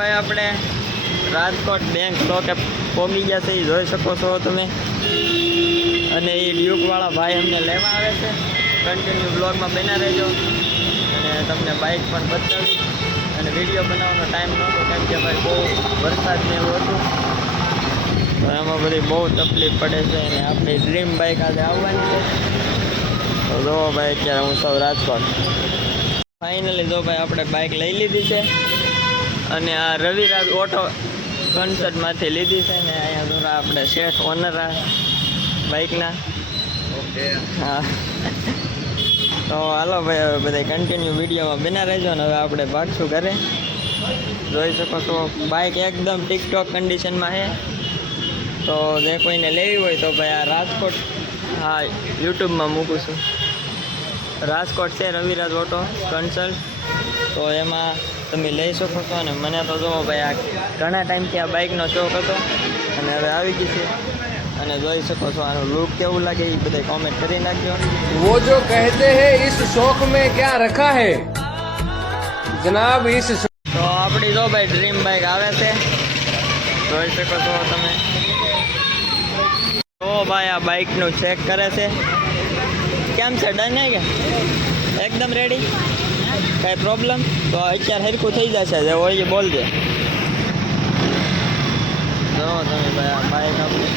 ભાઈ આપણે રાજકોટ બેંક સ્ટોકે પહોંચી ગયા છે, એ જોઈ શકો છો તમે. અને એ ડ્યુકવાળા ભાઈ અમને લેવા આવે છે. કન્ટિન્યુ બ્લોગમાં બના રહેજો અને તમને બાઇક પણ બતાવી. અને વિડીયો બનાવવાનો ટાઈમ નહોતો કેમ કે ભાઈ બહુ વરસાદ ને એવું હતું, તો એમાં બધી બહુ તકલીફ પડે છે. અને આપણી ડ્રીમ બાઇક આજે આવવાની છે. તો જો ભાઈ અત્યારે હું સૌ રાજકોટ ફાઇનલી જો ભાઈ આપણે બાઇક લઈ લીધી છે. અને આ રવિરાજ ઓટો કન્સર્ટમાંથી લીધી છે ને અહીંયા જોરા આપણે શેઠ ઓનર આ બાઇકના. ઓકે હા, તો હાલો ભાઈ હવે બધા કન્ટિન્યુ વિડીયોમાં બના રહેજો. ને હવે આપણે ભાગશું ઘરે. જોઈ શકો છો બાઇક એકદમ ટીકટોક કન્ડિશનમાં છે. તો જે કોઈને લેવી હોય તો ભાઈ આ રાજકોટ, હા યુટ્યુબમાં મૂકું છું, રાજકોટ છે રવિરાજ ઓટો કન્સલ્ટ, તો એમાં તમે લઈ શકો છો. અને મને તો જો ભાઈ આ ઘણા ટાઈમથી આ બાઇકનો શોખ હતો અને હવે આવી ગઈ છે. અને જોઈ શકો છો આનું લુક કેવું લાગે એ બધા કોમેન્ટ કરી નાખજો. वो जो कहते हैं इस शौक में क्या रखा है जनाब, इस તો આપણી જો ભાઈ ડ્રીમ બાઇક આવે છે, જોઈ શકો છો તમે. તો ભાઈ આ બાઇકનું ચેક કરે છે. કેમ છે, ડન હે કે એકદમ રેડી? કાંઈ પ્રોબ્લેમ? તો અત્યારે હરખું થઈ જશે, જે હોય એ બોલજે. જો તમે ભાઈ આ બાઇક આપણી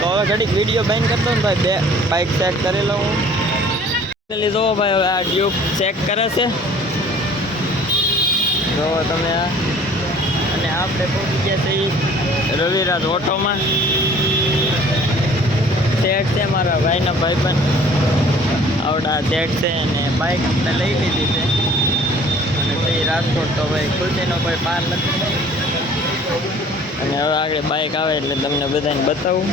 તો હવે ઘડીક વિડીયો બેન કરી દો ને ભાઈ, બે બાઇક ચેક કરી લઉં હું. જો ભાઈ હવે આ ડ્યુક ચેક કરે છે, જો તમે આ. અને આપણે પહોંચી ગયા છીએ રવિરાજ ઓટોમાં. સેટ છે મારા ભાઈના ભાઈબંધ, આવડા સેટ છે. અને બાઇક આપણે લઈ લીધી છે. અને તે રાજકોટ તો ભાઈ ખુશીનો કોઈ પાર નથી. અને હવે આગળ બાઇક આવે એટલે તમને બધાને બતાવું.